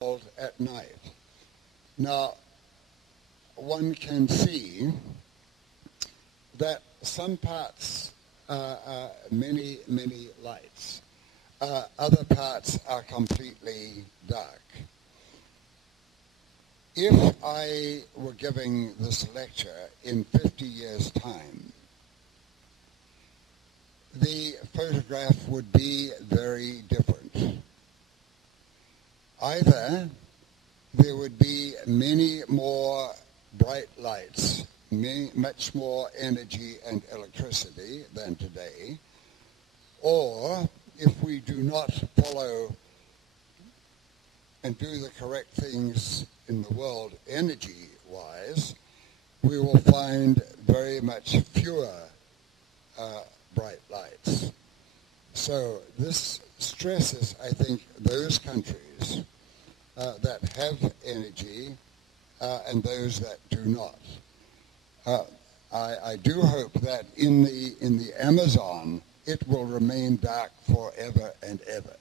world at night. Now, one can see that some parts are many, many lights. Other parts are completely dark. If I were giving this lecture in 50 years' time, the photograph would be very different. Either there would be many more bright lights, much more energy and electricity than today, or if we do not follow and do the correct things in the world energy-wise, we will find very much fewer bright lights. So this stresses, I think, those countries that have energy and those that do not. I do hope that in the Amazon it will remain dark forever and ever.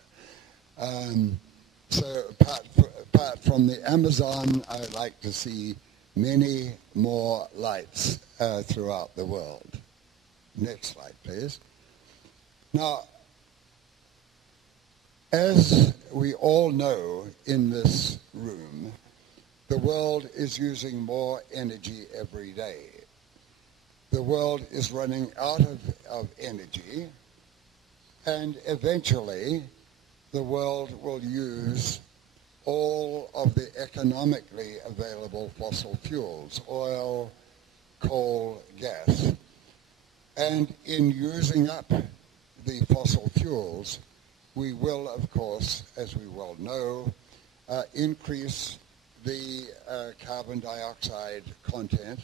So apart from the Amazon, I would like to see many more lights throughout the world. Next slide, please. Now, as we all know in this room, the world is using more energy every day. The world is running out of energy, and eventually the world will use all of the economically available fossil fuels, oil, coal, gas. And in using up the fossil fuels, we will, of course, as we well know, increase the carbon dioxide content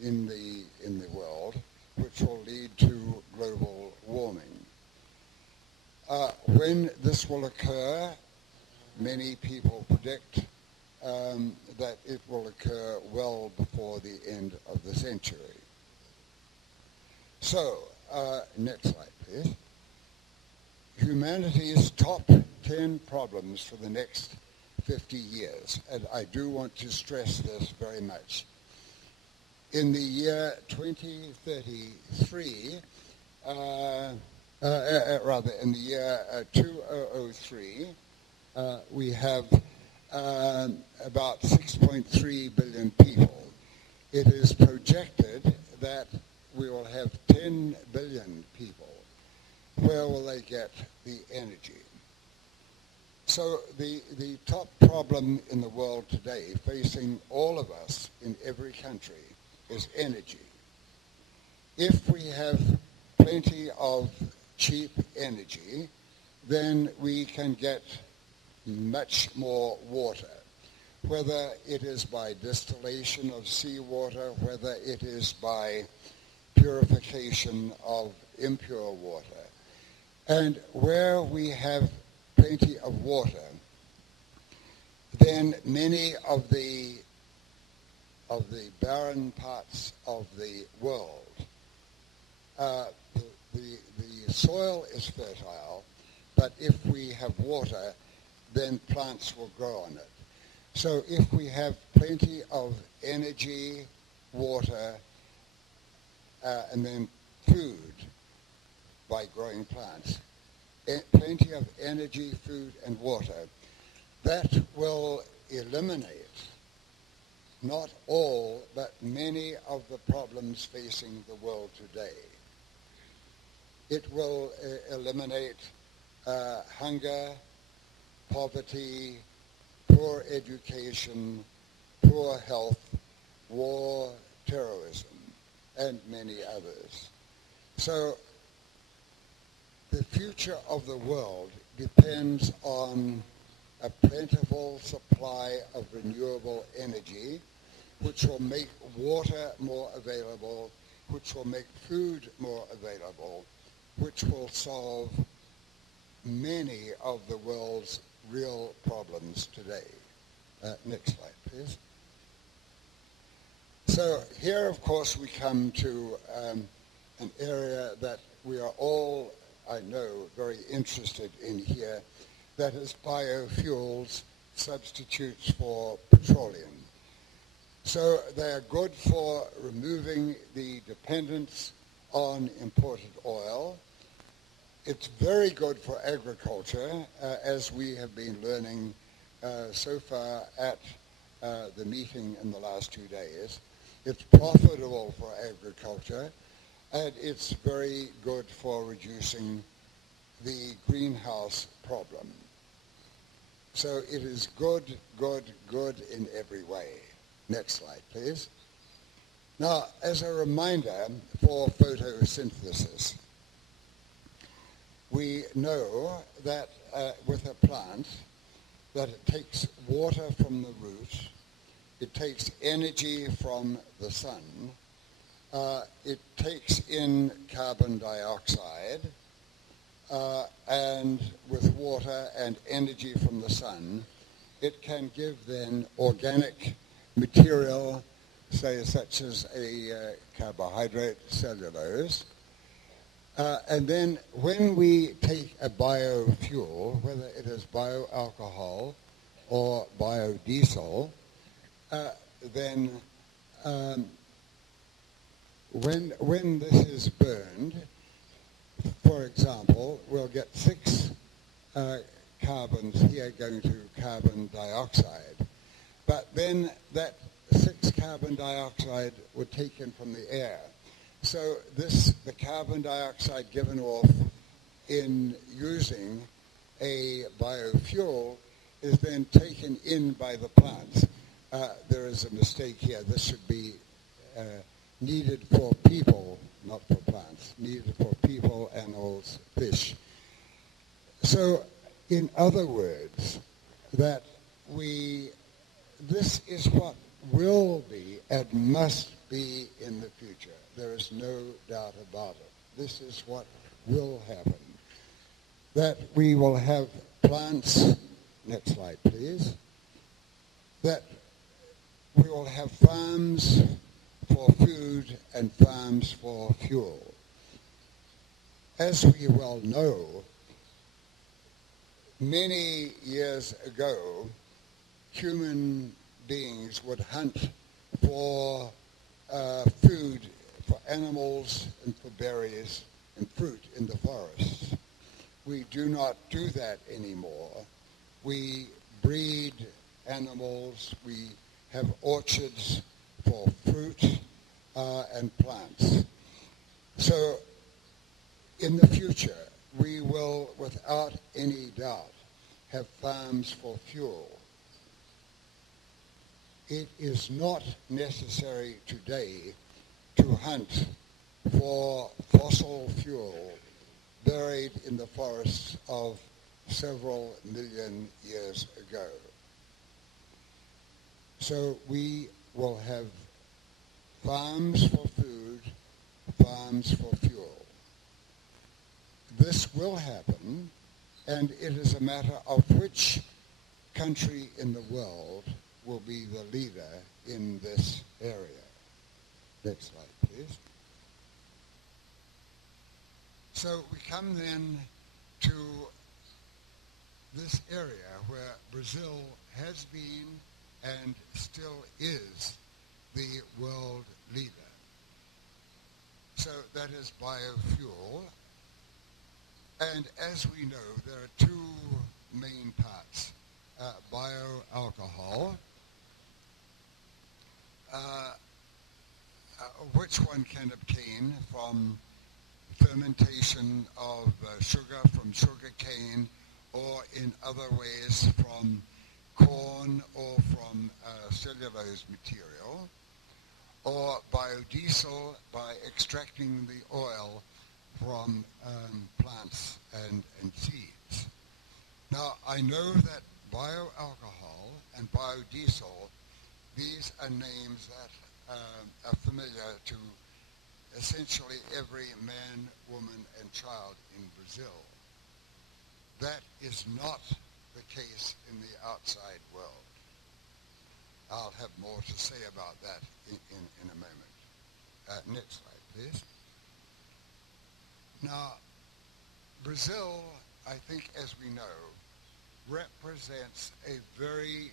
in the world, which will lead to global warming. When this will occur, many people predict that it will occur well before the end of the century. So, next slide, please. Humanity's top 10 problems for the next 50 years, and I do want to stress this very much. In the year 2033, rather in the year 2003, we have about 6.3 billion people. It is projected that we will have 10 billion people. Where will they get the energy? So the top problem in the world today, facing all of us in every country, is energy. If we have plenty of cheap energy, then we can get much more water, whether it is by distillation of seawater, whether it is by purification of impure water. And where we have plenty of water, then many of the barren parts of the world, the soil is fertile, but if we have water, then plants will grow on it. So if we have plenty of energy, water, and then food by growing plants, plenty of energy, food, and water, that will eliminate not all, but many of the problems facing the world today. It will eliminate hunger, poverty, poor education, poor health, war, terrorism, and many others. So the future of the world depends on a plentiful supply of renewable energy, which will make water more available, which will make food more available, which will solve many of the world's real problems today. Next slide, please. So here, of course, we come to an area that we are all, I know, very interested in here, that is biofuels substitutes for petroleum. So they are good for removing the dependence on imported oil. It's very good for agriculture, as we have been learning so far at the meeting in the last 2 days. It's profitable for agriculture, and it's very good for reducing the greenhouse problem. So it is good, good, good in every way. Next slide, please. Now, as a reminder for photosynthesis, we know that with a plant, that it takes water from the root, it takes energy from the sun, it takes in carbon dioxide, and with water and energy from the sun, it can give then organic material, say such as a carbohydrate, cellulose. And then when we take a biofuel, whether it is bioalcohol or biodiesel, then when this is burned, for example, we'll get 6 carbons here going to carbon dioxide. But then that 6 carbon dioxide were taken from the air. So the carbon dioxide given off in using a biofuel is then taken in by the plants. There is a mistake here. This should be needed for people, not for plants. Needed for people, animals, fish. So in other words, that this is what will be and must be in the future. There is no doubt about it. This is what will happen. That we will have plants, next slide please, that we will have farms for food and farms for fuel. As we well know, many years ago, human beings would hunt for food for animals and for berries and fruit in the forests. We do not do that anymore. We breed animals, we have orchards for fruit and plants. So in the future, we will, without any doubt, have farms for fuel. It is not necessary today to hunt for fossil fuel buried in the forests of several million years ago. So we will have farms for food, farms for fuel. This will happen, and it is a matter of which country in the world will be the leader in this area. Next slide, please. So we come then to this area where Brazil has been and still is the world leader. So that is biofuel. And as we know, there are 2 main parts. Bioalcohol, which one can obtain from fermentation of sugar from sugar cane, or in other ways from corn or from cellulose material, or biodiesel by extracting the oil from plants and seeds. Now, I know that bioalcohol and biodiesel, these are names that are familiar to essentially every man, woman, and child in Brazil. That is not the case in the outside world. I'll have more to say about that in a moment. Next slide, please. Now, Brazil, I think, as we know, represents a very